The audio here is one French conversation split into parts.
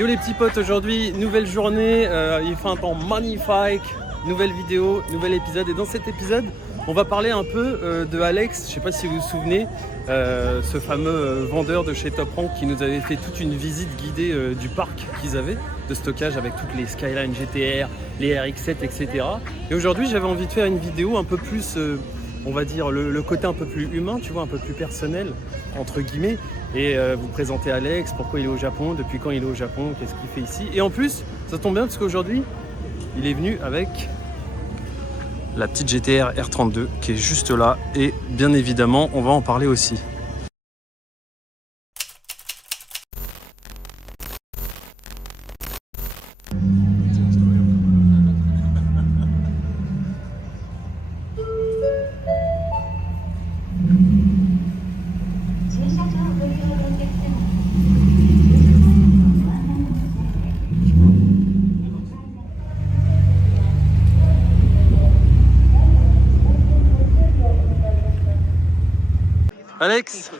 Yo les petits potes, aujourd'hui nouvelle journée, il fait un temps magnifique, nouvelle vidéo, nouvel épisode, et dans cet épisode on va parler un peu de Alex. Je sais pas si vous vous souvenez, ce fameux vendeur de chez Top Rank qui nous avait fait toute une visite guidée du parc qu'ils avaient de stockage avec toutes les Skyline GTR, les RX-7, etc. Et aujourd'hui j'avais envie de faire une vidéo un peu plus, on va dire le côté un peu plus humain, tu vois, un peu plus personnel entre guillemets, et vous présenter Alex, pourquoi il est au Japon, depuis quand il est au Japon, qu'est-ce qu'il fait ici. Et en plus ça tombe bien parce qu'aujourd'hui il est venu avec la petite GTR R32 qui est juste là, et bien évidemment on va en parler aussi. Alex,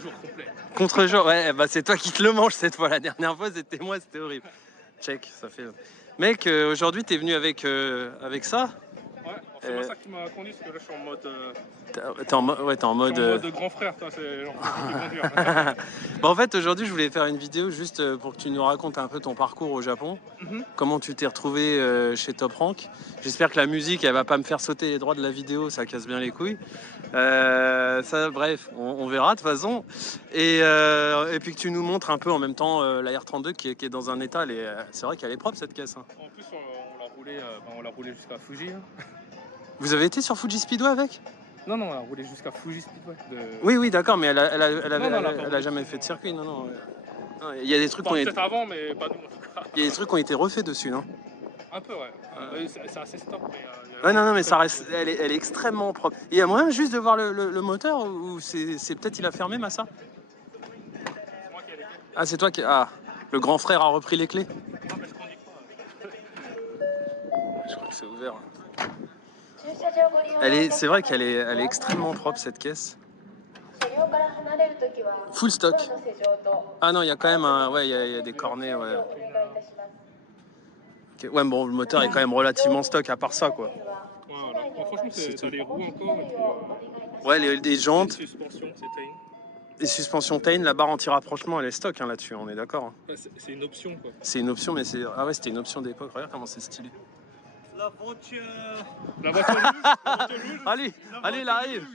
contre-jour, ouais, bah c'est toi qui te le manges cette fois. La dernière fois c'était moi, c'était horrible. Check, ça fait. Mec, aujourd'hui t'es venu avec ça. Ouais, c'est moi ça qui m'a conduit parce que là je suis en mode. T'es en, ouais, t'es en mode. Je suis en mode grand frère, c'est genre qui conduire. Bah, en fait aujourd'hui je voulais faire une vidéo juste pour que tu nous racontes un peu ton parcours au Japon. Comment tu t'es retrouvé chez Top Rank. J'espère que la musique elle va pas me faire sauter les droits de la vidéo, ça casse bien les couilles. Ça, bref, on verra de toute façon. Et puis que tu nous montres un peu en même temps la R32 qui est dans un état. C'est vrai qu'elle est propre cette caisse. Hein. En plus on l'a roulé jusqu'à Fuji. Hein. Vous avez été sur Fuji Speedway avec? Non, on l'a roulé jusqu'à Fuji Speedway. Oui, d'accord, mais elle a jamais fait de circuit, non. Il y a des trucs qui ont été... Peut-être avant, mais pas nous en tout cas. Il y a des trucs qui ont été refaits dessus, non? Un peu, ouais. C'est assez stop, mais... Ouais, non, mais ça reste... Elle est extrêmement propre. Il y a moyen juste de voir le moteur, ou c'est peut-être il a fermé, Massa? C'est moi qui ai les clés. Ah, c'est toi qui... Ah, le grand frère a repris les clés? Non, mais je conduis pas. Je crois que c'est ouvert. C'est vrai qu'elle est extrêmement propre cette caisse. Full stock. Ah non, il y a quand même ouais, il y a des cornets, ouais. Okay. Ouais, bon, le moteur est quand même relativement stock à part ça, quoi. Ouais, voilà. Bon, franchement, t'as les roues encore. Et puis, ouais, les jantes. Les suspensions, c'est Tain. Les suspensions Tain, la barre anti-rapprochement, elle est stock hein, là-dessus, on est d'accord. Hein. Ouais, c'est une option, quoi. C'est une option, mais c'est... Ah ouais, c'était une option d'époque. Regarde comment c'est stylé. La voiture rouge. Allez, il arrive.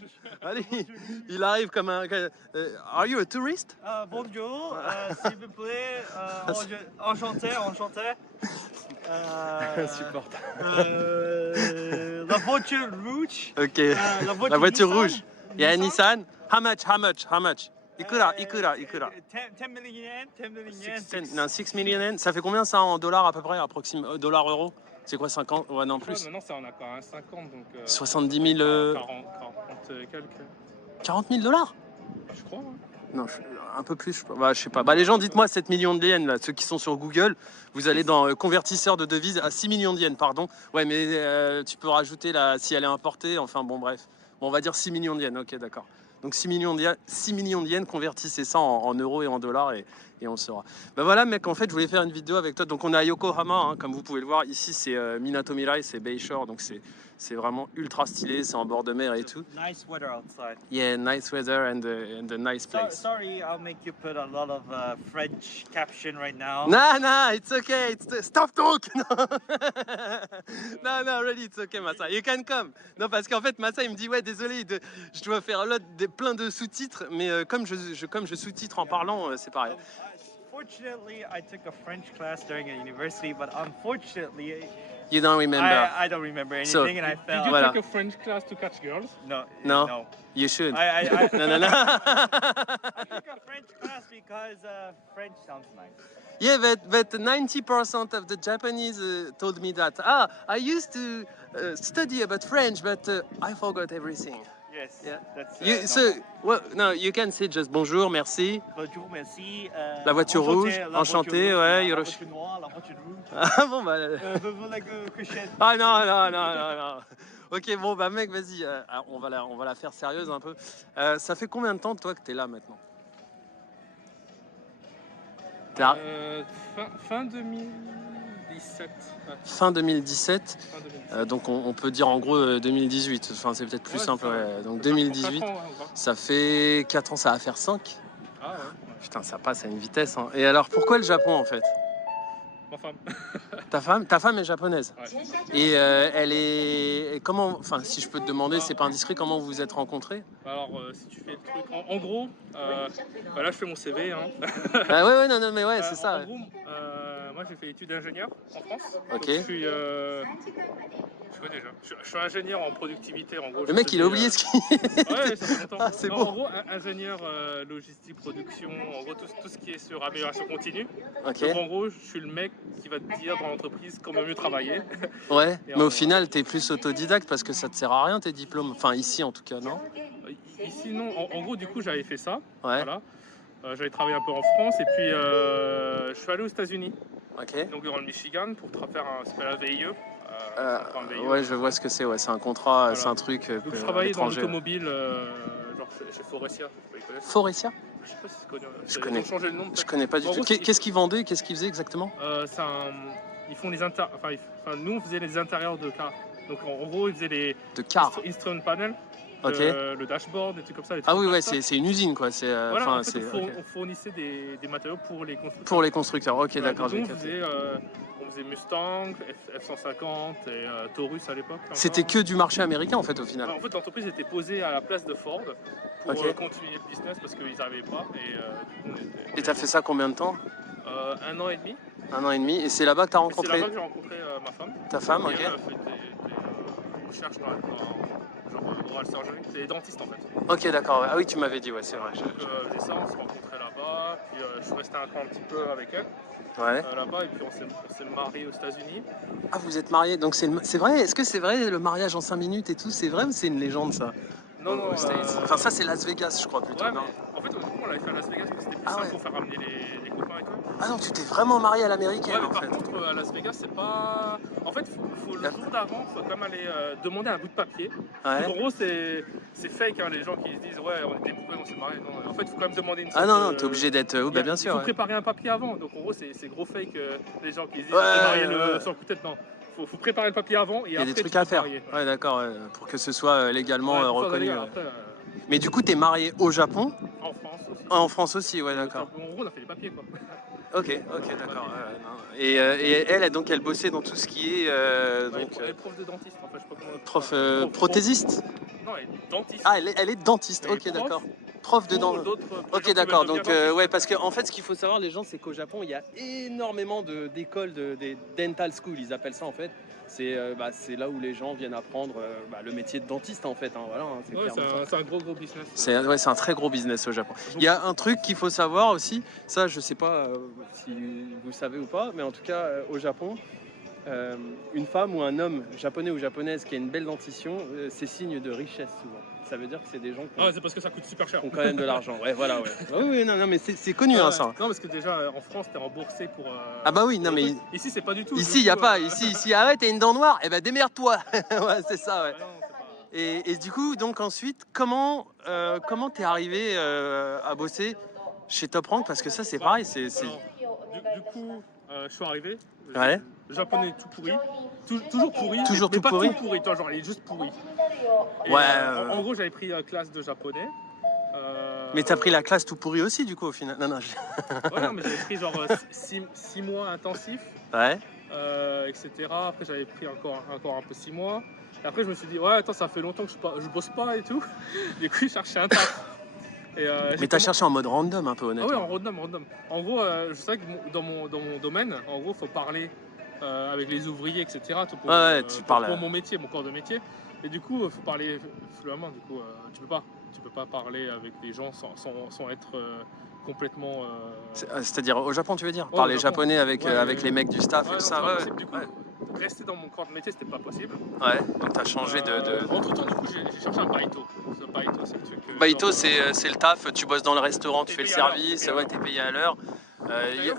Allez, il arrive comme un... Are you a tourist? Bonjour, s'il vous plaît, enchanté. Insupportable. La voiture rouge. Ok, la voiture rouge. Il y a un Nissan. How much? Ikura. 10 million yen. Non, 6 million yen. Ça fait combien ça en dollars à peu près, dollars euros? C'est quoi, 50? Ouais, non, plus. Maintenant, ça en a quand même 50, donc... 70 000... 40 et quelques. 40 000 dollars? Je crois, hein. Non, un peu plus, je sais pas. Bah, les gens, dites-moi 7 millions de yens, là, ceux qui sont sur Google, vous allez dans convertisseur de devises à 6 millions de yens, pardon. Ouais, mais tu peux rajouter si elle est importée, enfin bon, bref. Bon, on va dire 6 millions de yens, ok, d'accord. Donc 6 millions de yens, convertissez ça en euros et en dollars et on le saura. Ben voilà mec, en fait je voulais faire une vidéo avec toi. Donc on est à Yokohama, hein, comme vous pouvez le voir. Ici c'est Minato Mirai, c'est Bayshore, donc c'est vraiment ultra stylé, c'est en bord de mer et tout. Nice weather outside. Yeah, nice weather and a nice place. Sorry, I'll make you put a lot of French caption right now. Nah, it's okay. Stop talk. No, really, it's okay, Massa. You can come. Non, parce qu'en fait, Massa, il me dit, ouais, désolé, je dois faire plein de sous-titres, mais comme je sous-titre en parlant, c'est pareil. Fortunately, I took a French class during a university, but unfortunately, you don't remember. I don't remember anything, and I fell. Did you take a French class to catch girls? No. You should. No. I took a French class because French sounds nice. Yeah, but 90% of the Japanese told me that. I used to study about French, but I forgot everything. Yes. Yeah. That's. You can say just bonjour, merci. Bonjour, merci. La voiture rouge, enchanté, ouais. La voiture noire, la voiture rouge. Ah bon bah. Vous voulez que je... Ah non. Ok, bon bah mec, vas-y, on va la faire sérieuse un peu. Ça fait combien de temps toi que t'es là maintenant? Fin 2017. Ouais, Fin 2017, fin 2017. donc on peut dire en gros 2018, enfin c'est peut-être plus Ouais, simple, c'est ça. ouais. Donc Ça prend 2018, 4 ans, hein, ou pas ça fait 4 ans, ça va faire 5. Ah ouais. Putain, ça passe à une vitesse, hein. Et alors, pourquoi le Japon en fait? Ma femme. Ta femme est japonaise. Ouais. Et elle est... Comment... Enfin, si je peux te demander, c'est pas indiscret, comment vous vous êtes rencontrés? Alors, si tu fais le truc. En gros, bah là je fais mon CV. Hein. Ah ouais, non, mais ouais, c'est ça. En gros, moi j'ai fait études d'ingénieur en France. Ok. Donc, je suis. Je connais déjà. Je suis ingénieur en productivité en gros. Le mec, il a oublié ce qu'il... Ouais, ça fait longtemps. Ah, c'est Non, beau. En gros, ingénieur logistique, production, en gros tout ce qui est sur amélioration continue. Ok. Donc en gros, je suis le mec qui va te dire dans l'entreprise comment mieux travailler. Ouais, Et mais au final, t'es plus autodidacte parce que ça te sert à rien tes diplômes. Enfin, ici en tout cas, non? Ici, non. En gros, du coup, j'avais fait ça. Ouais. Voilà. J'avais travaillé un peu en France et puis je suis allé aux États-Unis, Ok. donc dans le Michigan, pour faire ça s'appelle un VIE. Enfin, un VIE. Ouais, je vois ce que c'est. Ouais, c'est un contrat, Voilà. c'est un truc Donc je à travaillais dans l'étranger. l'automobile, genre chez Faurecia, je peux les connaître. Forestia? Je sais pas si c'est connu. Je Ils connais. ont changé le nom. Je connais pas du En tout. gros, c'est- Qu'est-ce qu'ils vendaient? Qu'est-ce qu'ils faisaient exactement? Ils font les nous on faisait les intérieurs de cars. Donc en gros, ils faisaient les De car. instrument panel, Ok. le dashboard, des trucs comme ça. Ah oui, ouais, c'est c'est une usine quoi. C'est Voilà, enfin, en fait, c'est on ok. fournissait des matériaux pour les constructeurs. Pour les constructeurs. Ok, Voilà, d'accord, donc j'ai on capté. faisait Mustang, F-150 et Taurus à l'époque. C'était encore. que du marché américain en fait au final. En fait, l'entreprise était posée à la place de Ford pour Ok. continuer le business parce qu'ils n'arrivaient pas. Et du coup, on Et t'as fait ça combien de temps? 1 an et demi. 1 an et demi. Et c'est là-bas que t'as Et c'est rencontré là-bas que j'ai rencontré ma femme. ta femme, Et ok? elle a fait des recherches dans genre oral surgery. C'est des dentistes en fait. Ok, d'accord. Ouais. Ah oui, tu m'avais dit, ouais, c'est vrai. Donc j'ai ça, on s'est rencontrés là-bas. Puis je suis resté un petit peu avec elle Ouais. là-bas. Et puis on s'est mariés aux États-Unis. Ah, vous êtes mariés, donc c'est vrai? Est-ce que c'est vrai le mariage en 5 minutes et tout? C'est vrai ou c'est une légende ça? Non, non. Aux States. Enfin, ça c'est Las Vegas, je crois plutôt, Ouais, non? mais en fait, on l'avait fait à Las Vegas parce que c'était plus Ah simple ouais. pour faire ramener les copains et tout. Ah non, tu t'es vraiment marié à Ouais, l'américaine mais en par fait. contre, à Las Vegas, c'est pas. En fait, faut le jour d'avant, faut quand même aller demander un bout de papier. Ouais. Donc, en gros, c'est fake, hein, les gens qui se disent ouais, on était coupés, on s'est mariés. Non, en fait, il faut quand même demander une Ah sorte non, non, de- t'es obligé d'être. Oh, bah, bien Il sûr. faut Ouais. préparer un papier avant. Donc, en gros, c'est gros fake, les gens qui se disent Ouais, on s'est mariés ouais. sans coup de tête. Non, faut préparer le papier avant et Il y a après. des trucs tu à peux te faire. marier. Ouais, d'accord, ouais, pour que ce soit légalement Ouais, pour faire reconnu. des gars, Ouais. après, Mais du coup, t'es marié au Japon? en France aussi. En France aussi, ouais, d'accord. En gros, on a fait les papiers quoi. Ok, d'accord. Ouais, non. Et elle, donc, elle bossait dans tout ce qui est. Elle Donc, est prof de dentiste en fait, je sais pas comment. prof prothésiste? Non, elle est dentiste. Ah, elle est dentiste, Elle est ok, prof d'accord. Prof de pour dent. d'autres- pour les gens Ok, qui d'accord. veulent Donc, devenir dentiste. ouais, parce qu'en fait, ce qu'il faut savoir, les gens, c'est qu'au Japon, il y a énormément d'écoles, des dental school, ils appellent ça en fait. C'est là où les gens viennent apprendre le métier de dentiste en fait. Hein, voilà, hein, c'est Ouais, clairement ça. c'est un gros business. C'est un très gros business au Japon. Il y a un truc qu'il faut savoir aussi, ça je sais pas si vous savez ou pas, mais en tout cas au Japon, une femme ou un homme japonais ou japonaise qui a une belle dentition, c'est signe de richesse souvent. Ça veut dire que c'est des gens qui Ah, c'est parce que ça coûte super cher. ont quand même de l'argent. Ouais, voilà, ouais. Ah oui, non, mais c'est connu hein, ça. Non, parce que déjà en France, t'es remboursé pour. Ah bah oui, non pour le mais truc. Ici, c'est pas du tout. ici il y a pas, ici ah ouais t'as une dent noire, eh ben démerde-toi. Ouais, c'est ça, ouais. Ah non, c'est pas. Et du coup, donc ensuite, comment t'es arrivé à bosser chez Top Rank? Parce que ça, c'est pareil, c'est... Alors, du coup, je suis arrivé. Ouais. Japonais tout pourri. Toujours pourri. Toujours mais tout pas pourri. tout pourri, toi, genre, il est juste pourri. Et, Ouais. En gros, j'avais pris classe de japonais. Mais t'as pris la classe tout pourri aussi, du coup, au final. Non, non, Ouais, non, mais j'avais pris genre 6 mois intensifs. Ouais. Etc. Après, j'avais pris encore un peu 6 mois. Et après, je me suis dit, ouais, attends, ça fait longtemps que je bosse pas et tout. Du coup, je cherchais un taf. Et, Mais t'as cherché en mode random, un peu, Ah ouais, honnêtement. en random. En gros, je sais que dans mon domaine, en gros, faut parler avec les ouvriers, etc. Pour, Ouais, tu parles. pour mon métier, mon corps de métier. Et du coup, faut parler fluemment. Du coup, tu peux pas parler avec des gens sans être complètement. C'est-à-dire au Japon, tu veux dire? Ouais, Parler au Japon. japonais avec, Ouais, avec les mecs du staff et non, tout c'est ça. pas Ouais, possible. Du coup, ouais. rester dans mon corps de métier, c'était pas possible. Ouais, donc t'as changé de... Entre temps, du coup, j'ai cherché un baito. Ce baito, c'est le truc. Baito, genre, c'est le taf, tu bosses dans le restaurant, tu T'es fais le payé à l'heure, service, t'es payé à ouais, t'es payé à l'heure. D'ailleurs,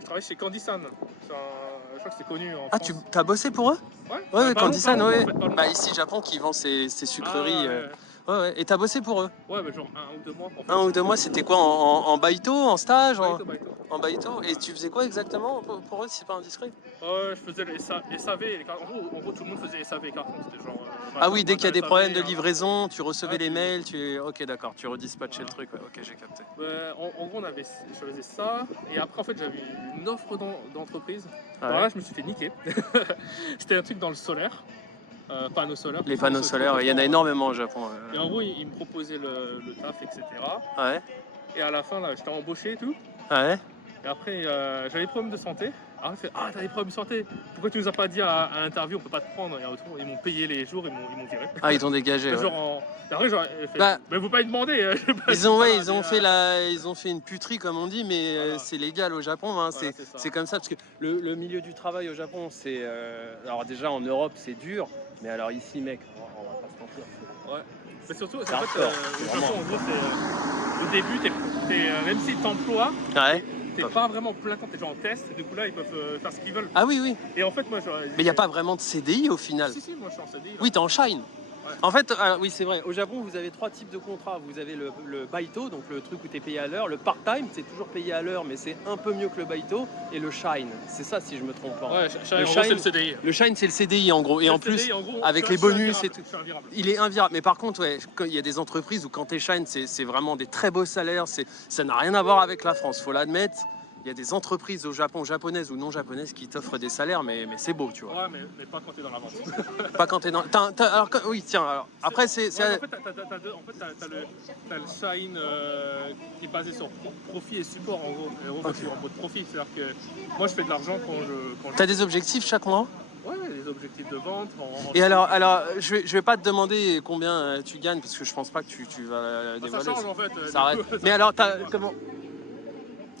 je travaille chez Candysan. Je crois que c'est connu en Ah, France. t'as bossé pour eux? Ouais, Ouais, Pas Candysan, longtemps, ouais. en fait, pas longtemps. Bah ici, Japon, qui vend ses sucreries. Ah, ouais. Ouais, ouais. Et t'as bossé pour eux? Ouais, mais genre 1 ou 2 mois. En fait. 1 ou 2 mois, c'était quoi? En baito, en stage? Baito. En baito? Et tu faisais quoi exactement pour eux, si c'est pas indiscret? Je faisais les SAV, les cartons. En gros, tout le monde faisait SAV et cartons. C'était genre. Ah oui, dès qu'il y a des SAV, problèmes de livraison, tu recevais Ouais, les tu- mails, Ok, d'accord, tu redispatchais Voilà. le truc, ouais. Ok, j'ai capté. En gros, je faisais ça. Et après, en fait, j'avais une offre d'entreprise. Ah Alors ouais. là, je me suis fait niquer. C'était un truc dans le solaire. Panneaux solaires. Les panneaux solaires, il y en a énormément au Japon. Et en gros, il me proposait le taf, etc. Ouais, Et à la fin, là, j'étais embauché et tout. ouais. Et après, j'avais des problèmes de santé. Alors, il fait ah, t'as des problèmes de santé. Pourquoi tu nous as pas dit à l'interview, on peut pas te prendre? Et en retour, ils m'ont payé les jours, ils m'ont viré. Ah, ils t'ont dégagé. Ouais. Genre Et après, j'aurais fait, Bah, mais vous pas y demander. ils ont fait une puterie comme on dit, mais Voilà. c'est légal au Japon. Hein. Voilà, c'est ça. C'est comme ça parce que le milieu du travail au Japon, c'est alors déjà en Europe c'est dur, mais alors ici mec, on va pas se mentir. Ouais. Mais surtout, en C'est fait, hardcore, au vraiment. Japon, en gros, c'est au début, même s'ils t'emploient, Ouais. t'es pas vraiment plein temps, t'es genre en test. Et du coup, là, ils peuvent faire ce qu'ils veulent. Ah oui, oui. Et en fait, moi, Mais il n'y a pas vraiment de CDI au final. Si, moi, je suis en CDI. Là. Oui, t'es en shine. Ouais. En fait, oui, c'est vrai. Au Japon, vous avez 3 types de contrats. Vous avez le baito, donc le truc où tu es payé à l'heure. Le part-time, c'est toujours payé à l'heure, mais c'est un peu mieux que le baito. Et le shine, c'est ça si je me trompe pas. Ouais, Le en gros, c'est le CDI. Le shine, c'est le CDI en gros. Et C'est en le plus, CDI, en gros, avec je les suis bonus invirable, et tout. je suis invirable. Il est invirable. Mais par contre, ouais, il y a des entreprises où quand tu es shine, c'est vraiment des très beaux salaires. Ça n'a rien à voir avec la France, faut l'admettre. Il y a des entreprises au Japon, japonaises ou non japonaises, qui t'offrent des salaires, mais c'est beau, tu vois. Ouais, mais pas quand t'es dans la vente. Pas quand t'es dans. Oui, tiens, alors. Après, c'est. Ouais, en fait, t'as le shine qui est basé sur profit et support en gros. Et en gros, moi, je suis en mode profit. C'est-à-dire que moi, je fais de l'argent quand T'as des objectifs chaque mois? Ouais, des objectifs de vente. Et alors je vais pas te demander combien tu gagnes, parce que je pense pas que tu vas dévoiler. Ça change en fait. Ça arrête. Mais alors, comment.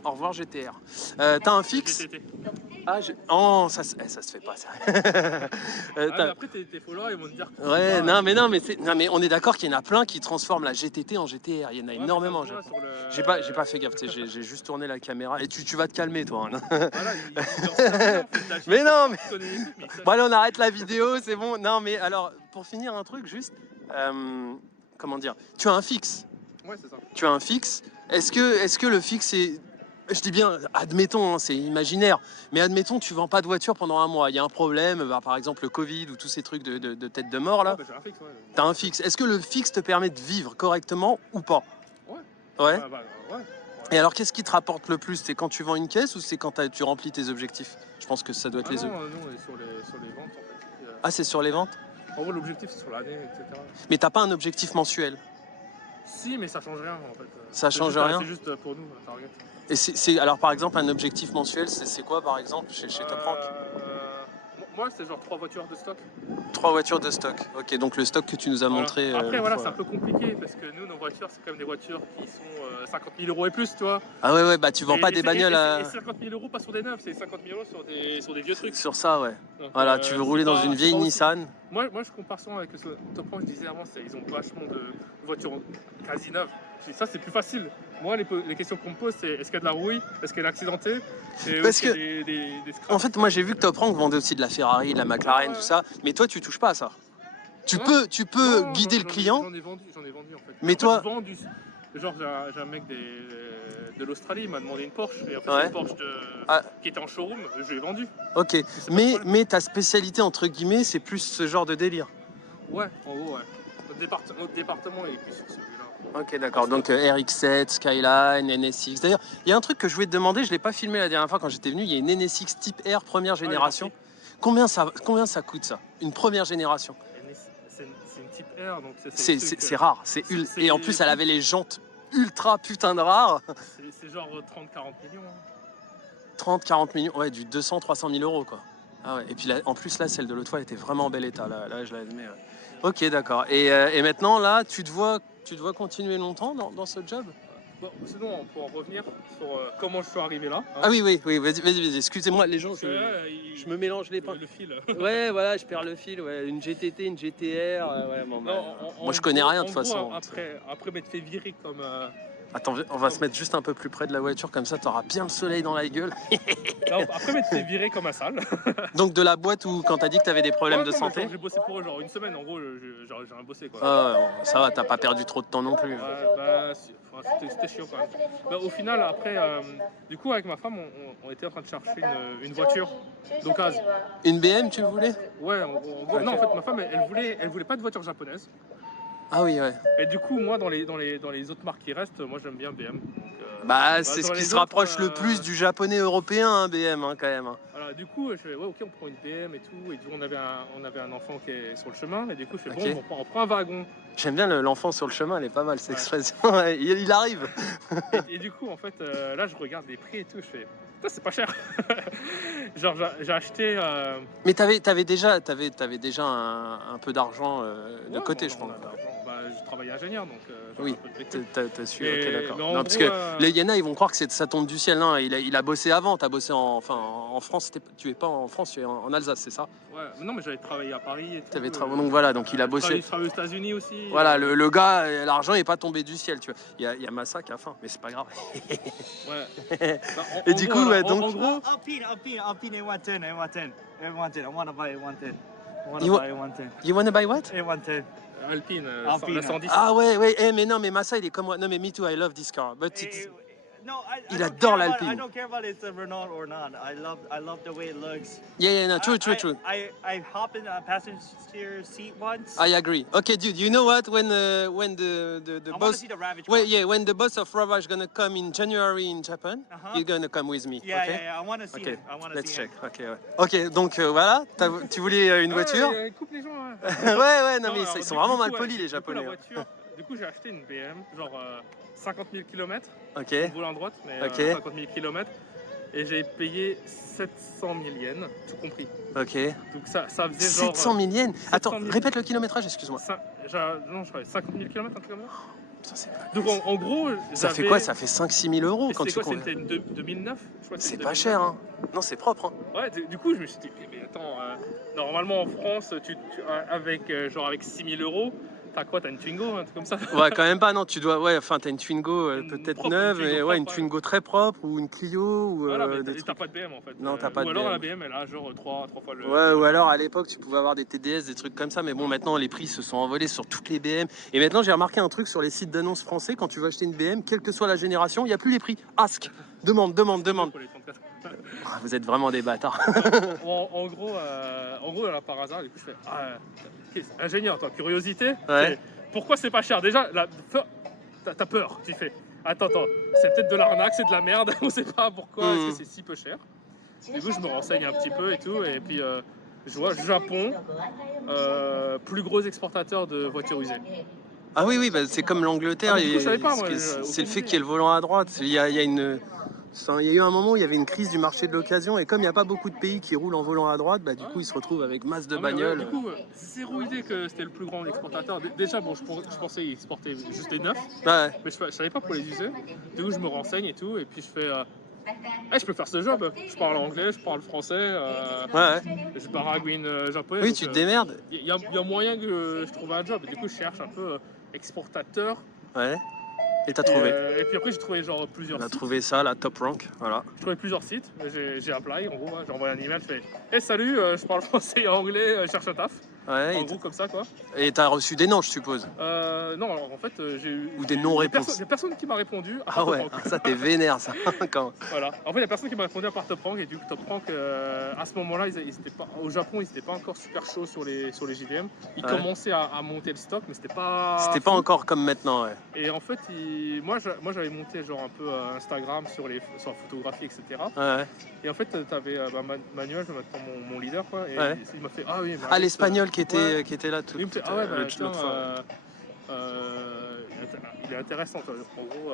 Au revoir GTR. T'as un fixe? GTT. Oh, ça se fait pas ça. Mais après, tes followers, ils vont te dire que Ouais, non mais on est d'accord qu'il y en a plein qui transforment la GTT en GTR. Il y en a énormément. J'ai pas fait gaffe, j'ai juste tourné la caméra. Et tu vas te calmer toi. Hein. Voilà, Mais non, mais bon allez, on arrête la vidéo, c'est bon. Non mais alors, pour finir un truc juste, comment dire, tu as un fixe. Ouais, c'est ça. Tu as un fixe. Est-ce que le fixe est... Je dis bien, admettons, hein, c'est imaginaire, mais admettons, tu vends pas de voiture pendant un mois. Il y a un problème, par exemple le Covid ou tous ces trucs de tête de mort là. Ouais, j'ai un fixe, ouais. T'as un fixe. Est-ce que le fixe te permet de vivre correctement ou pas? Ouais. Ouais. Ouais. Et alors, qu'est-ce qui te rapporte le plus? C'est quand tu vends une caisse ou c'est quand tu remplis tes objectifs? Je pense que ça doit être les non, deux. non, on est sur les ventes en fait. Ah, c'est sur les ventes? En gros, l'objectif c'est sur l'année, etc. Mais t'as pas un objectif mensuel? Si, mais ça change rien en fait. Ça change rien? C'est juste pour nous, Target. Et alors, par exemple, un objectif mensuel, c'est quoi par exemple chez Top Rank? Moi, c'est genre 3 voitures de stock. 3 voitures de stock. Ok, donc le stock que tu nous as montré. Après, voilà, c'est un peu compliqué parce que nous, nos voitures, c'est quand même des voitures qui sont 50 000 euros et plus, tu vois. Ah ouais, bah tu vends pas des bagnoles à. Et 50 000 euros pas sur des neufs, c'est 50 000 euros sur des vieux trucs. Sur ça, ouais. Donc, Voilà, tu veux rouler dans une vieille Nissan. Moi, je compare souvent avec Top Rank, je disais avant, ils ont vachement de voitures quasi neuves. Ça, c'est plus facile. Moi, les questions qu'on me pose, c'est est-ce qu'il y a de la rouille? Est-ce qu'elle est accidentée? Et Parce que, des scraps. en fait, moi j'ai vu que Top Rank vendait aussi de la Ferrari, de la McLaren, tout ça. Mais toi, tu touches pas à ça. Tu peux Non, guider le client. J'en ai vendu en fait. Mais toi. Genre, j'ai un mec de l'Australie, il m'a demandé une Porsche. Et en fait, Ouais. c'est une Porsche qui était en showroom, je l'ai vendue. Ok. Mais ta spécialité, entre guillemets, c'est plus ce genre de délire. Ouais, en gros, ouais. Notre département est plus sur celui-là. Ok, d'accord. Donc RX-7, Skyline, NSX. D'ailleurs, il y a un truc que je voulais te demander, je l'ai pas filmé la dernière fois quand j'étais venu. Il y a une NSX Type R première génération. Combien ça coûte ça? Une première génération? C'est une Type R, donc c'est rare. Et en plus, elle avait les jantes ultra putain de rares. C'est genre 30-40 millions. Hein. 30-40 millions, ouais, du 200-300 000 euros quoi. Ah ouais. Et puis là, en plus, là, celle de l'autre fois, elle était vraiment en bel état. Là je l'admets. Ouais. Ok, d'accord. Et maintenant, là, tu te vois continuer longtemps dans ce job? Bon, sinon, on peut en revenir sur comment je suis arrivé là. Hein. Ah oui, vas-y. Excusez-moi, les gens, Je me mélange les pinces. Le fil. Ouais, voilà, je perds le fil. Ouais. Une GTT, une GTR. Ouais, bon, Non, moi, je connais rien de toute gros, façon. Après m'être fait virer Attends, on va se mettre juste un peu plus près de la voiture, comme ça tu auras bien le soleil dans la gueule. Non, après m'être fait virer comme un sale. Donc de la boîte où quand t'as dit que t'avais des problèmes Ouais, de non, mais santé. genre, j'ai bossé pour eux genre une semaine, en gros, j'ai rien bossé quoi. Ah, ça va, t'as pas perdu trop de temps non plus. Ouais, bah, c'était chiant quand même. Bah, au final, après, du coup, avec ma femme, on était en train de chercher une voiture d'occasion. Une BM, tu le voulais? Ouais, non, en fait, ma femme, elle voulait pas de voiture japonaise. Ah oui, ouais. Et du coup, moi, dans les autres marques qui restent, moi, j'aime bien BM. Donc, Bah, c'est ce dans qui les se autres, rapproche le plus du japonais européen, hein, BM, hein, quand même. Hein. Voilà, du coup, je fais, ouais, ok, on prend une BM et tout. Et du coup, on avait un enfant qui est sur le chemin. Et du coup, je fais, Ok. bon, on prend un wagon. J'aime bien l'enfant sur le chemin, elle est pas mal cette Ouais. expression. Ouais, il arrive. Et du coup, en fait, là, je regarde les prix et tout. Je fais, putain, c'est pas cher. Genre, j'ai acheté. Mais t'avais déjà un peu d'argent de Ouais, côté, on je a pense. de l'argent. Bah, je travaille ingénieur, donc j'ai Oui, un peu de vécu. t'as su, Et- ok, d'accord. mais en Non, parce gros, que les Yéna, ils vont croire que ça tombe du ciel. Non, il a bossé avant, t'as bossé en France, tu es pas en France, tu es en Alsace, c'est ça? Ouais, non, mais j'avais travaillé à Paris et tout. T'avais donc voilà, donc il a bossé. Je travaille aux États-Unis aussi. Voilà, le gars, l'argent est pas tombé du ciel, tu vois. Il y a Massa qui a faim, mais c'est pas grave. Ouais. Bah, Et du coup, ouais, donc- En gros, Alpine, A110, A110. A110, I wanna buy A110. I wanna You wa- buy A110. You wanna buy what? A110. Alpine, Alpine. la 110. Ah ouais, mais non, mais Massa, il est comme moi. Non, mais me too, I love this car. But it's... No, I Il don't adore care about- l'Alpine. I don't care about it's a Renault or not. I love the way it looks. Yeah, no, true. I hop in a passenger seat once. I agree. Okay, dude, you know what? When the I want to boss... see the Ravage. Wait, car. yeah, when the boss of Ravage gonna come in January in Japan, Uh-huh. you're gonna come with me, Yeah, okay? yeah. I want to see Okay, it. I want to let's see check. it. Ok, ouais. Ok, donc voilà, tu voulais une voiture? Coupe les gens. Hein. Ouais, non, mais alors, ils sont du vraiment coup, mal ouais, polis, les du coup, Japonais. la hein. voiture, du coup, j'ai acheté une BM, genre 50 000 km. Ok, On roule en droite, mais Ok. 50 000 km. Et j'ai payé 700 000 yens, tout compris. ok. Donc ça faisait genre. 700 000 yens? Attends, 000. répète le kilométrage, excuse-moi. Non, je crois 50 000 km, un truc comme ça. Putain, c'est pas- Donc en gros, Ça fait quoi? Ça fait 5-6 000 euros quand tu C'était quoi? convertis. C'était une 2009, je crois. que C'est c'était pas 2009. cher, hein. Non, c'est propre, hein. Ouais, du coup, je me suis dit, mais attends, normalement en France, avec 6 000 euros, t'as quoi? T'as une Twingo, un truc comme ça? Ouais, quand même pas, non, tu dois... Ouais, enfin, t'as une Twingo Une peut-être propre, neuve, une Twingo mais ouais, une propre, Twingo très propre, ou une Clio, ou Voilà, mais des t'as trucs... pas de BM en fait. Non, t'as pas de Ou alors BM. la BM, elle a genre 3 fois le. Ouais, ou alors à l'époque tu pouvais avoir des TDS, des trucs comme ça, mais bon maintenant les prix se sont envolés sur toutes les BM. Et maintenant j'ai remarqué un truc sur les sites d'annonces français, quand tu veux acheter une BM, quelle que soit la génération, il n'y a plus les prix. Ask, demande. Pour les 34. Ah, vous êtes vraiment des bâtards. En gros, là, par hasard, du coup, je fais ingénieur, toi, curiosité. Ouais. Et pourquoi c'est pas cher? Déjà, t'as peur. Tu fais attends, c'est peut-être de l'arnaque, c'est de la merde, on sait pas pourquoi est-ce que c'est si peu cher. Du coup, je me renseigne un petit peu et tout, et puis je vois Japon, plus gros exportateur de voitures usées. Ah oui, bah, c'est comme l'Angleterre, Ah, mais du coup, je savais pas, moi, c'est le fait aucune qu'il y ait le volant à droite. Il y a eu un moment où il y avait une crise du marché de l'occasion, et comme il n'y a pas beaucoup de pays qui roulent en volant à droite, bah, du coup ils se retrouvent avec masse de Ah, mais bagnoles. ouais, du coup, zéro idée que c'était le plus grand exportateur. Déjà, bon, je pensais qu'il exportait juste des neufs, Ouais. mais je savais pas pour les user. Du coup, je me renseigne et tout, et puis je fais je peux faire ce job. Je parle anglais, je parle français, Ouais. je baragouine japonais. Oui, donc, tu te démerdes. Il y a moyen que je trouve un job. Et du coup, je cherche un peu exportateur. Ouais. Et t'as trouvé. Et puis après, j'ai trouvé genre plusieurs On a sites. trouvé ça, la top rank, voilà. J'ai trouvé plusieurs sites. J'ai apply, en gros. J'ai envoyé un email, je fais salut, je parle français et anglais, je cherche un taf. Ouais, En gros, comme ça, quoi. et t'as reçu des noms, je suppose. Non, alors en fait, j'ai eu. Ou des non-réponses. Il y a personne qui m'a répondu. À Ah part ouais, Top Rank. ça t'es vénère ça. Quand... Voilà. En fait, il y a personne qui m'a répondu à part Top Rank. Et du coup, Top Rank, à ce moment-là, ils étaient pas, au Japon, ils n'étaient pas encore super chauds sur les JDM. Ils Ouais. commençaient à monter le stock, mais c'était pas. C'était pas fou. encore comme maintenant, ouais. Et en fait, moi j'avais monté genre un peu Instagram sur la photographie, etc. Ouais. Et en fait, t'avais Manuel, maintenant mon leader, quoi. Et Ouais. il m'a fait oui. Mais Ah, Alex, l'espagnol qui ouais. était là tout Il me fait ouais, bah, l'autre tiens, fois. il est intéressant, toi. En gros,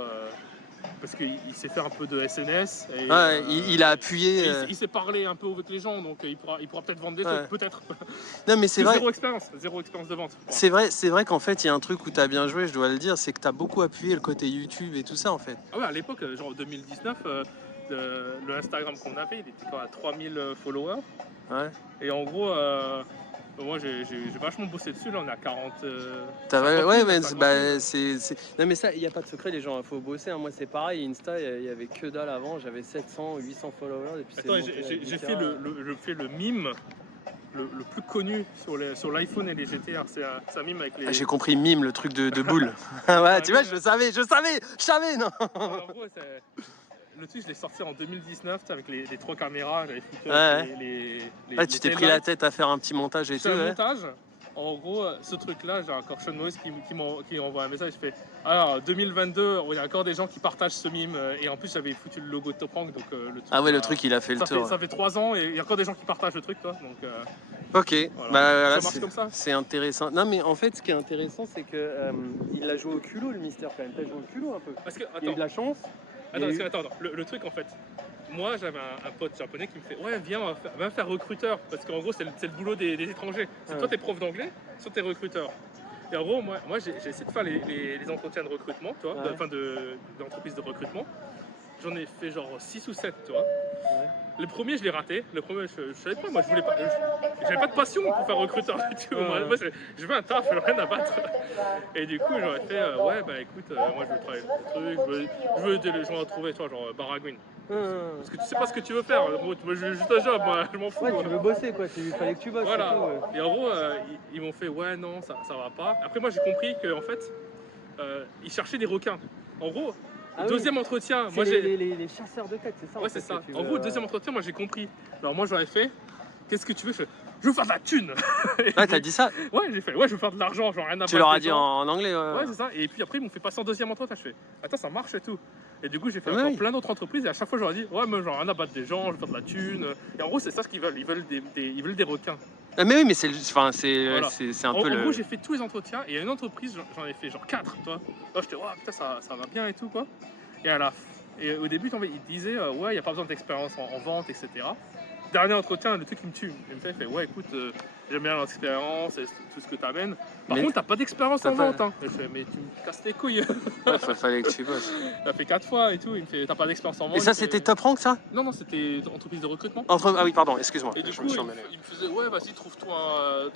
parce qu'il sait faire un peu de SNS. Et, Ouais, il a appuyé. il sait parler un peu avec les gens, donc il pourra peut-être vendre des Ouais. trucs, peut-être. Non, mais c'est vrai. Zéro expérience de vente. C'est vrai qu'en fait, il y a un truc où t'as bien joué, je dois le dire, c'est que t'as beaucoup appuyé le côté YouTube et tout ça, en fait. Ah ouais, à l'époque, genre 2019, le Instagram qu'on avait, il était quand même à 3000 followers. Ouais. Et en gros, Moi, j'ai vachement bossé dessus. Là, on est à 40. Ouais, mais 50 bah, non, mais ça, il n'y a pas de secret, les gens, il faut bosser. Hein. Moi, c'est pareil, Insta, il y avait que dalle avant. J'avais 700, 800 followers. Et puis Attends, j'ai fait le mime le plus connu sur l'iPhone et les GTR. C'est un mime avec les. Ah, j'ai compris, mime, le truc de boule. Ouais, tu vois, je savais, non. En gros, le truc, je l'ai sorti en 2019 avec les 3 caméras. J'avais foutu Ouais, tu t'es pris la tête à faire un petit montage et tout. Un montage. En gros, ce truc-là, j'ai encore Sean Moïse qui m'envoie un message. Je fais alors 2022, il y a encore des gens qui partagent ce mime. Et en plus, j'avais foutu le logo de Top Rank. Donc, le truc, Ah ouais, le truc, il a fait le tour. Ça fait 3 ans et il y a encore des gens qui partagent le truc, toi. Donc, ok, voilà. Bah, Ça marche comme ça. C'est intéressant. Non, mais en fait, ce qui est intéressant, c'est que il a joué au culot, le Mister, quand même. T'as joué au culot un peu. Parce que, Il a eu de la chance. Attends. Le truc, en fait, moi, j'avais un pote japonais qui me fait ouais, viens, va faire recruteur. Parce qu'en gros, c'est le boulot des étrangers. C'est toi, t'es prof d'anglais, soit t'es recruteur. Et en gros, moi j'ai essayé de faire les entretiens de recrutement, tu vois, enfin d'entreprise de recrutement. J'en ai fait genre 6 ou 7, tu vois. Ouais. Le premier, je l'ai raté. Le premier, je savais pas, moi, je voulais pas. J'avais pas de passion pour faire recruteur. Tu vois. Moi, je veux un taf, je veux rien à battre. Et du coup, j'aurais fait ouais, bah écoute, moi, je veux travailler sur le truc, je veux aider les gens à trouver, tu vois, genre Baragouine. Parce que tu sais pas ce que tu veux faire. Moi, je veux juste un job, moi, je m'en fous. Ouais, tu veux bosser, quoi. Il fallait que tu bosses. Voilà. Tout, ouais. Et en gros, ils m'ont fait ouais, non, ça va pas. Après, moi, j'ai compris qu'en fait, ils cherchaient des requins. En gros. Deuxième entretien, moi j'ai. Les chasseurs de tête, c'est ça? Ouais, c'est ça. En gros, deuxième entretien, moi j'ai compris. Alors, moi j'aurais fait qu'est-ce que tu veux? Je veux faire de la thune. Ouais, t'as dit ça? Ouais, j'ai fait ouais, je veux faire de l'argent, genre rien à battre. Tu leur as dit en anglais? Ouais, c'est ça. Et puis après, ils m'ont fait passer en deuxième entretien. Je fais attends, ça marche et tout. Et du coup, j'ai fait encore plein d'autres entreprises. Et à chaque fois, j'aurais dit ouais, mais genre rien à battre des gens, je veux faire de la thune. Et en gros, c'est ça ce qu'ils veulent. Ils veulent des requins. Ah, mais oui, mais c'est voilà. un peu le. En gros, j'ai fait tous les entretiens. Et il y a une entreprise, j'en ai fait genre 4. Toi. Là, j'étais ouais, putain, ça va bien et tout, quoi. Et au début, ils disaient ouais, il n'y a pas besoin d'expérience en vente, etc. Dernier entretien, le truc qui me tue. Il me fait ouais, écoute, j'aime bien l'expérience et tout ce que tu amènes. Par contre, t'as pas d'expérience en vente. Hein. Je fais mais tu me casses les couilles. Ouais, fallait que tu bosses. Ça fait 4 fois et tout. Il me fait t'as pas d'expérience en vente. Et ça, c'était Top Rank, ça? Non, c'était entreprise de recrutement. Ah oui, pardon, excuse-moi. Et du coup, il me faisait ouais, vas-y, trouve-toi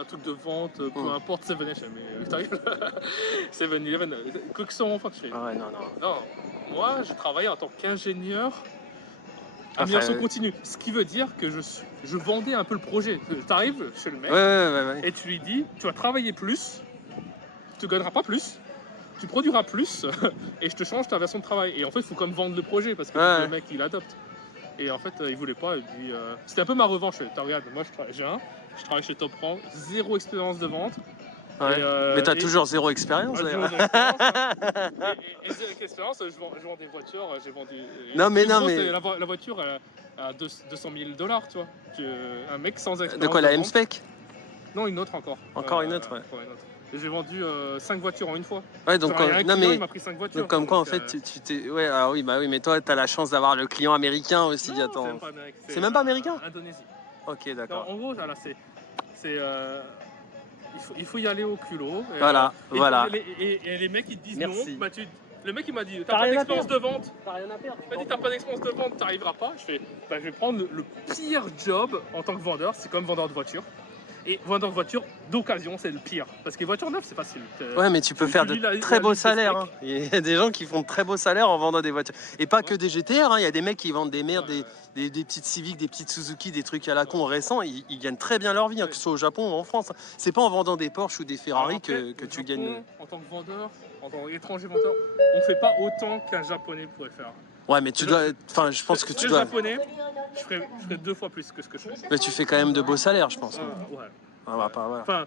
un truc de vente, peu importe, 7-Eleven. Mais t'arrives 7-Eleven, coxon, enfin, tu fais. Ah ouais, non. Moi, j'ai travaillé en tant qu'ingénieur amélioration continue. Ce qui veut dire que je vendais un peu le projet. Tu arrives chez le mec et tu lui dis tu vas travailler plus, tu ne gagneras pas plus, tu produiras plus et je te change ta version de travail. Et en fait, il faut quand même vendre le projet parce que le mec il adopte. Et en fait, il voulait pas. Et puis, c'était un peu ma revanche. Regarde, moi je travaille chez Top Rank, 0 expérience de vente. Ouais. Mais t'as toujours 0 expérience d'ailleurs. Et 0 expérience, je vends des voitures, j'ai vendu. Mais la voiture à $200 000, tu vois. Un mec sans expérience. De quoi, la M-Spec? Non, une autre encore. Encore une autre, ouais. J'ai vendu 5 voitures en une fois. Ouais, donc il m'a pris 5 voitures. Donc, comme quoi, en fait, tu t'es. Ouais, alors oui, mais toi, t'as la chance d'avoir le client américain aussi. Non, attends. C'est même pas américain? Indonésie. Ok, d'accord. En gros, là, il faut y aller au culot. Voilà. Et les mecs ils te disent merci. Non, le mec il m'a dit t'as pas d'expérience de vente. T'as rien à perdre. Il m'a dit t'as pas d'expérience de vente, t'arriveras pas. Je vais prendre le pire job en tant que vendeur, c'est comme vendeur de voiture. Et vendeur de voiture d'occasion, c'est le pire. Parce que les voitures neuves, c'est facile. Ouais, mais tu peux faire de très beaux salaires. Hein. Il y a des gens qui font de très beaux salaires en vendant des voitures. Et pas que des GTR, hein. Il y a des mecs qui vendent des merdes, des petites Civic, des petites Suzuki, des trucs à la con récents. Ils gagnent très bien leur vie, hein, que ce soit au Japon ou en France. C'est pas en vendant des Porsche ou des Ferrari que tu gagnes. En tant que vendeur, en tant qu'étranger vendeur, on ne fait pas autant qu'un japonais pourrait faire. Ouais, mais tu dois. Enfin, je pense que tu dois. Japonais, je ferais 2 fois plus que ce que je fais. Mais tu fais quand même de beaux salaires, je pense. Ouais. Enfin,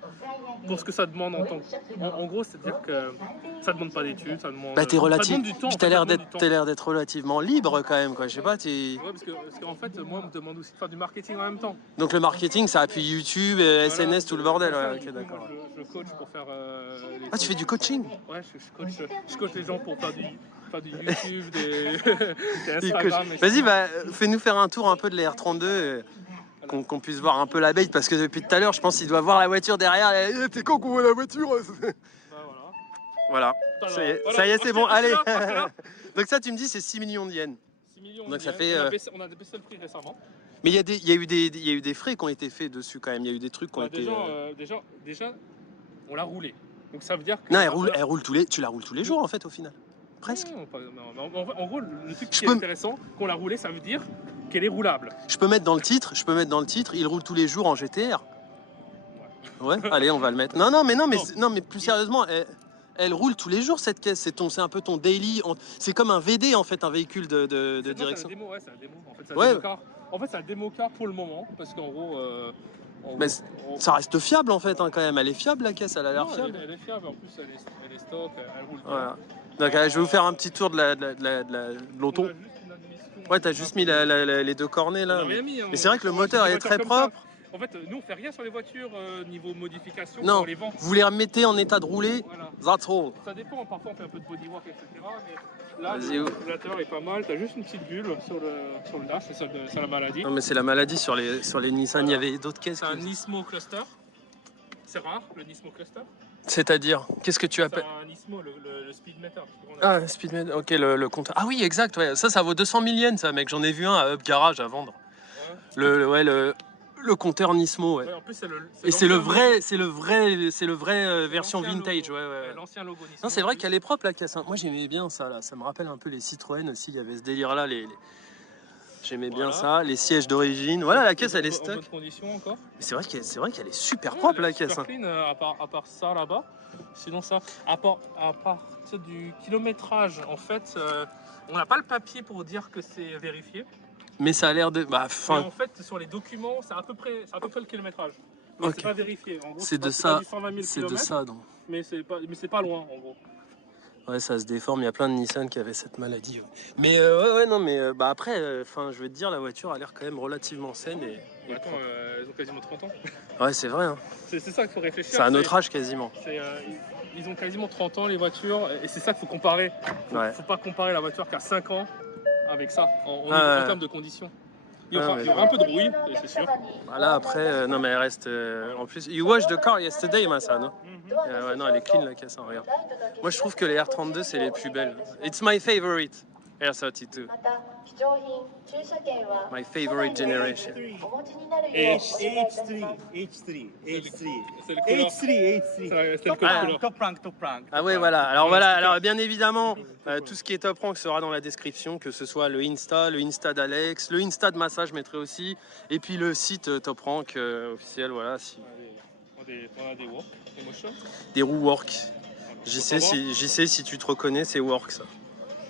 pour ce que ça demande en tant que. En gros, c'est-à-dire que ça demande pas d'études, ça demande. Bah, t'es relatif. Du temps. T'as l'air d'être relativement libre quand même, quoi. Je sais pas, Ouais, parce qu'en fait, moi, on me demande aussi de faire du marketing en même temps. Donc le marketing, ça appuie YouTube, SNS, tout le bordel. Ouais, ok, d'accord. Je coach pour faire. Ah, tu fais du coaching? Ouais, je coach les gens pour faire du YouTube, des Instagram. Vas-y, fais-nous faire un tour un peu de la R32. Qu'on puisse voir un peu la bête, parce que depuis tout à l'heure, je pense qu'il doit voir la voiture derrière. T'es con qu'on voit la voiture. Voilà. Ça y est, c'est bon. Allez. Donc ça, tu me dis, c'est 6 millions de yens. 6 millions. Donc ça fait. On a baissé le prix récemment. Mais il y a eu des frais qui ont été faits dessus quand même. Il y a eu des trucs qui ont Bah, été. déjà, on l'a roulé. Donc ça veut dire que. Non, tu la roules tous les jours en fait au final. Presque. Non, en gros, le truc Je qui peux- est intéressant, qu'on l'a roulé, ça veut dire qu'elle est roulable. Je peux mettre dans le titre, il roule tous les jours en GTR. Ouais, allez, on va le mettre. Non, mais plus sérieusement, elle roule tous les jours cette caisse. C'est un peu ton daily. C'est comme un VD en fait, un véhicule de direction. C'est un démo, ouais, c'est un démo. En fait, c'est un Ouais. démo car. En fait, c'est un démo car pour le moment, parce qu'en gros. Mais ça reste fiable en fait, hein, quand même. Elle est fiable la caisse, elle a l'air Non, fiable. elle est fiable, en plus, elle est stock, elle roule bien. Voilà. Donc, je vais vous faire un petit tour de l'auto. On a juste une admission. Ouais, t'as juste mis les deux cornets On là. a rien mis, hein. Mais c'est vrai que le moteur est très Comme ça. propre. En fait, nous, on fait rien sur les voitures niveau modification, Non, on les vend. vous les remettez en état de rouler, Voilà. that's all. Ça dépend, parfois on fait un peu de bodywork, etc. Mais là, Vas-y, où l'intérieur est pas mal. T'as juste une petite bulle sur le dash, c'est la maladie. Non mais c'est la maladie sur les Nissan, il y avait d'autres caisses. C'est un Nismo Cluster. C'est rare, le Nismo Cluster. C'est-à-dire, qu'est-ce que tu C'est appelles un Nismo, le speedmeter. Ah, Speedmed, ok, le compteur. Ah oui, exact, ouais. Ça vaut 200 000 yens, ça, mec. J'en ai vu un à Up Garage à vendre. Ouais. Le compteur Nismo, ouais. Ouais, en plus, Et c'est le l'ancien vrai version l'ancien vintage, logo. ouais. L'ancien logo Nismo. Non, c'est vrai qu'elle est propre la caisse. Hein. Moi, j'aimais bien ça, là. Ça me rappelle un peu les Citroën aussi. Il y avait ce délire-là. J'aimais bien ça. Les sièges d'origine. Voilà, la caisse, elle est En stock. bonne condition encore. Mais c'est vrai qu'elle est super propre, la caisse. Super clean, à part ça là-bas. Sinon ça, à part du kilométrage, en fait, on n'a pas le papier pour dire que c'est vérifié. Mais ça a l'air de. Bah, Mais en fait, sur les documents, c'est à peu près le kilométrage. Mais Ok. c'est pas vérifié. En gros, c'est de pas ça. du 120 000 C'est de kilomètres, ça, donc. mais c'est pas loin, en gros. Ouais, ça se déforme. Il y a plein de Nissan qui avaient cette maladie. Ouais. Mais non, mais bah après, je veux te dire, la voiture a l'air quand même relativement saine et Attends, ils ont quasiment 30 ans. Ouais, c'est vrai. Hein. C'est ça qu'il faut réfléchir. C'est à notre âge quasiment. Ils ont quasiment 30 ans, les voitures, et c'est ça qu'il faut comparer. Ouais. Faut pas comparer la voiture qui a 5 ans avec ça, en termes de conditions. Il y aura un peu de bruit, c'est sûr. Là, après, non, mais elle reste. En plus, you washed the car yesterday, Massa, non? Ouais, non, elle est clean la caisse, hein, regarde. Moi, je trouve que les R32, c'est les plus belles. It's my favorite R32. My favorite generation. H3. C'est le couleur. C'est le code couleur. Top rank. Ah ouais, voilà. Alors bien évidemment, tout ce qui est top rank sera dans la description, que ce soit le Insta d'Alex, le Insta de Massa, je mettrai aussi, et puis le site top rank officiel, voilà. On a des work, des motion. Des roues Work. J'y sais si tu te reconnais, c'est Work ça.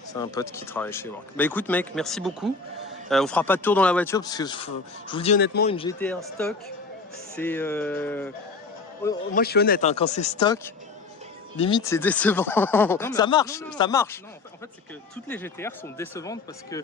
C'est un pote qui travaille chez Work. Bah écoute mec, merci beaucoup. On fera pas de tour dans la voiture parce que je vous le dis honnêtement, une GTR stock, c'est... Moi je suis honnête, hein, quand c'est stock, limite c'est décevant. Ça marche. Non, en fait c'est que toutes les GTR sont décevantes parce que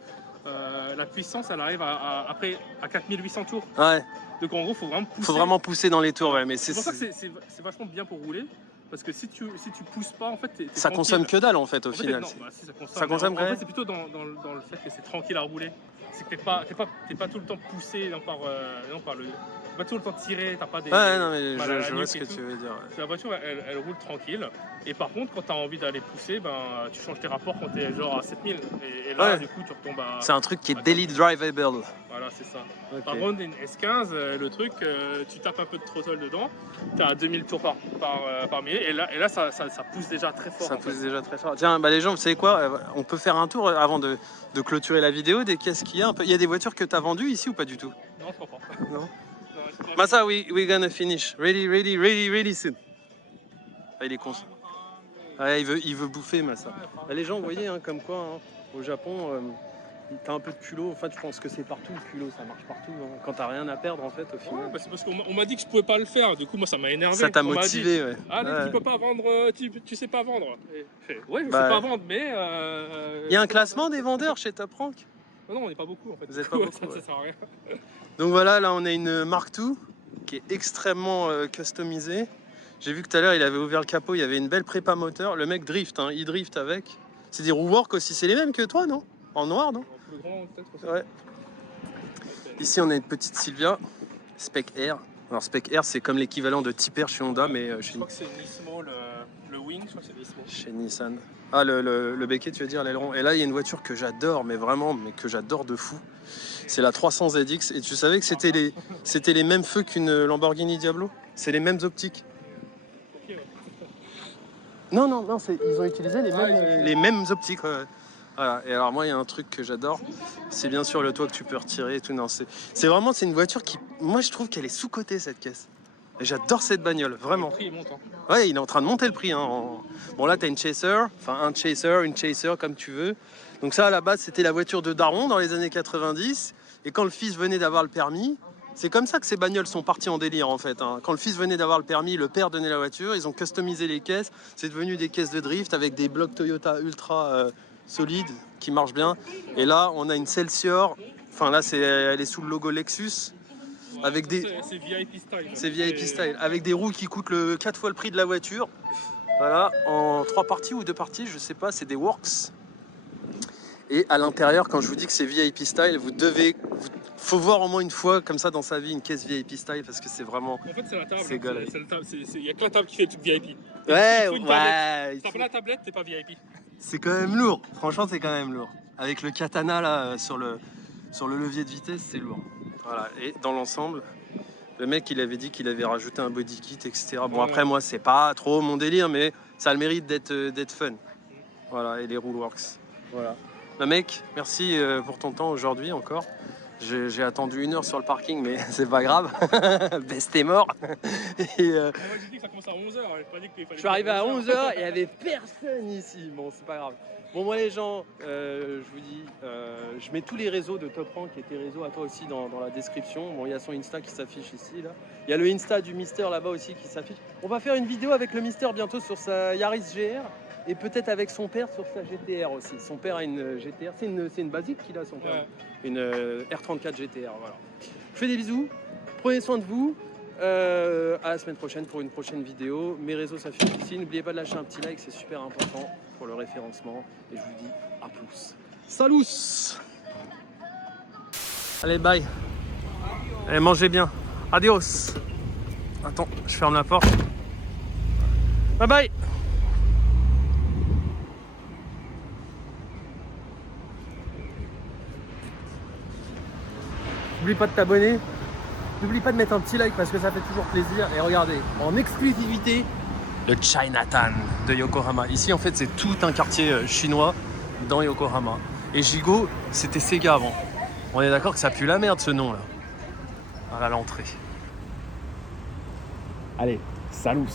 la puissance elle arrive après à 4800 tours. Ouais. Donc en gros faut vraiment pousser dans les tours, ouais. Mais c'est pour ça que c'est vachement bien pour rouler. Parce que si tu pousses pas, en fait, t'es ça tranquille. Consomme que dalle en fait au final. Non, bah, si, ça consomme. Ça consomme quand même. En fait, c'est plutôt dans le fait que c'est tranquille à rouler. C'est que t'es pas tout le temps poussé par le. T'es pas tout le temps tiré, t'as pas des. Ouais, non, mais je vois nuque ce et que tout. tu veux dire. Ouais. La voiture, elle roule tranquille. Et par contre, quand t'as envie d'aller pousser, ben, tu changes tes rapports quand t'es genre à 7000. Et là, du coup, tu retombes à. C'est un truc qui est daily drivable. Voilà, c'est ça. Okay. Par contre, une S15, le truc, tu tapes un peu de throttle dedans, tu as 2000 tours par minute, et là ça pousse déjà très fort. Ça pousse déjà très fort. Tiens, bah les gens, vous savez quoi? On peut faire un tour avant de clôturer la vidéo des caisses qu'il y a un peu. Il y a des voitures que tu as vendues ici ou pas du tout? Non, je crois pas. Non. Massa, we gonna finish. Really soon. Ah, il est con. Ouais, il veut bouffer, Massa. Bah, les gens, vous voyez, hein, comme quoi, hein, au Japon, t'as un peu de culot. Enfin, je pense que c'est partout le culot, ça marche partout. Hein. Quand t'as rien à perdre, en fait, au final. Ouais, bah, c'est parce qu'on m'a dit que je pouvais pas le faire, du coup, moi ça m'a énervé. Ça t'a On m'a motivé, dit, ouais. Ah, ouais. tu peux pas vendre, tu sais pas vendre. Ouais, je Bah, sais pas vendre, mais. Il y a un classement des vendeurs chez Top Rank? Non, on n'est pas beaucoup en fait. Vous êtes pas beaucoup, ça ouais. sert à rien. Donc voilà, là on a une Mark II qui est extrêmement customisée. J'ai vu que tout à l'heure il avait ouvert le capot, il y avait une belle prépa moteur. Le mec drift, hein, il drift avec. C'est des roues Work aussi, c'est les mêmes que toi, non? En noir, non? Plus grand peut-être. Ouais. Ici on a une petite Silvia, Spec Air. Alors Spec Air c'est comme l'équivalent de Tipper chez Honda, mais Je crois que c'est Nismo, le Wing, je crois que c'est Nismo. chez Nissan. Ah, le béquet, tu veux dire, l'aileron. Et là, il y a une voiture que j'adore, mais vraiment, mais que j'adore de fou. C'est la 300 ZX. Et tu savais que c'était les mêmes feux qu'une Lamborghini Diablo? C'est les mêmes optiques. Non, ils ont utilisé les mêmes optiques. Ouais. Voilà. Et alors moi, il y a un truc que j'adore, c'est bien sûr le toit que tu peux retirer et tout. Non, c'est une voiture qui, moi, je trouve qu'elle est sous-cotée, cette caisse. Et j'adore cette bagnole, vraiment. Le prix est montant. Ouais, il est en train de monter le prix. Hein. Bon, là, tu as une Chaser, une Chaser, comme tu veux. Donc ça, à la base, c'était la voiture de Daron dans les années 90. Et quand le fils venait d'avoir le permis, c'est comme ça que ces bagnoles sont parties en délire, en fait. Hein. Quand le fils venait d'avoir le permis, le père donnait la voiture. Ils ont customisé les caisses. C'est devenu des caisses de drift avec des blocs Toyota ultra solides qui marchent bien. Et là, on a une Celsior. Enfin, là, elle est sous le logo Lexus. Avec des... C'est VIP style. C'est VIP style. Avec des roues qui coûtent 4 fois le prix de la voiture. Voilà, en 3 parties ou 2 parties, je sais pas, c'est des Works. Et à l'intérieur, quand je vous dis que c'est VIP style, faut voir au moins une fois comme ça dans sa vie une caisse VIP style parce que c'est vraiment... En fait, c'est la table. C'est galerie. Il n'y a que la table qui fait le truc VIP. Ouais. T'as pas la tablette, t'es pas VIP. C'est quand même lourd. Franchement, c'est quand même lourd. Avec le katana là sur le levier de vitesse, c'est lourd. Voilà. Et dans l'ensemble, le mec, il avait dit qu'il avait rajouté un body kit, etc. Bon, après, moi, c'est pas trop mon délire, mais ça a le mérite d'être fun. Voilà, et les Rollworks. Voilà. Le mec, merci pour ton temps aujourd'hui encore. J'ai attendu 1 heure sur le parking, mais c'est pas grave. Best est mort. Et, Moi, j'ai dit que ça commence à 11h. je suis arrivé à 11h et il n'y avait personne ici. Bon, c'est pas grave. Bon, moi, les gens, je vous dis, je mets tous les réseaux de Top Rank et tes réseaux à toi aussi dans la description. Bon, il y a son Insta qui s'affiche ici, là. Il y a le Insta du Mister là-bas aussi qui s'affiche. On va faire une vidéo avec le Mister bientôt sur sa Yaris GR et peut-être avec son père sur sa GTR aussi. Son père a une GTR. C'est une basique qu'il a, son père. Ouais. Une R34 GTR, voilà. Je fais des bisous. Prenez soin de vous. À la semaine prochaine pour une prochaine vidéo. Mes réseaux s'affichent ici. N'oubliez pas de lâcher un petit like, c'est super important pour le référencement. Et je vous dis à plus. Salut. Allez, bye. Allez, mangez bien. Adios. Attends, je ferme la porte. Bye bye. N'oublie pas de t'abonner. N'oublie pas de mettre un petit like parce que ça fait toujours plaisir. Et regardez, en exclusivité, le Chinatown de Yokohama. Ici, en fait, c'est tout un quartier chinois dans Yokohama. Et Jigo, c'était Sega avant. On est d'accord que ça pue la merde, ce nom-là. Voilà l'entrée. Allez, salut.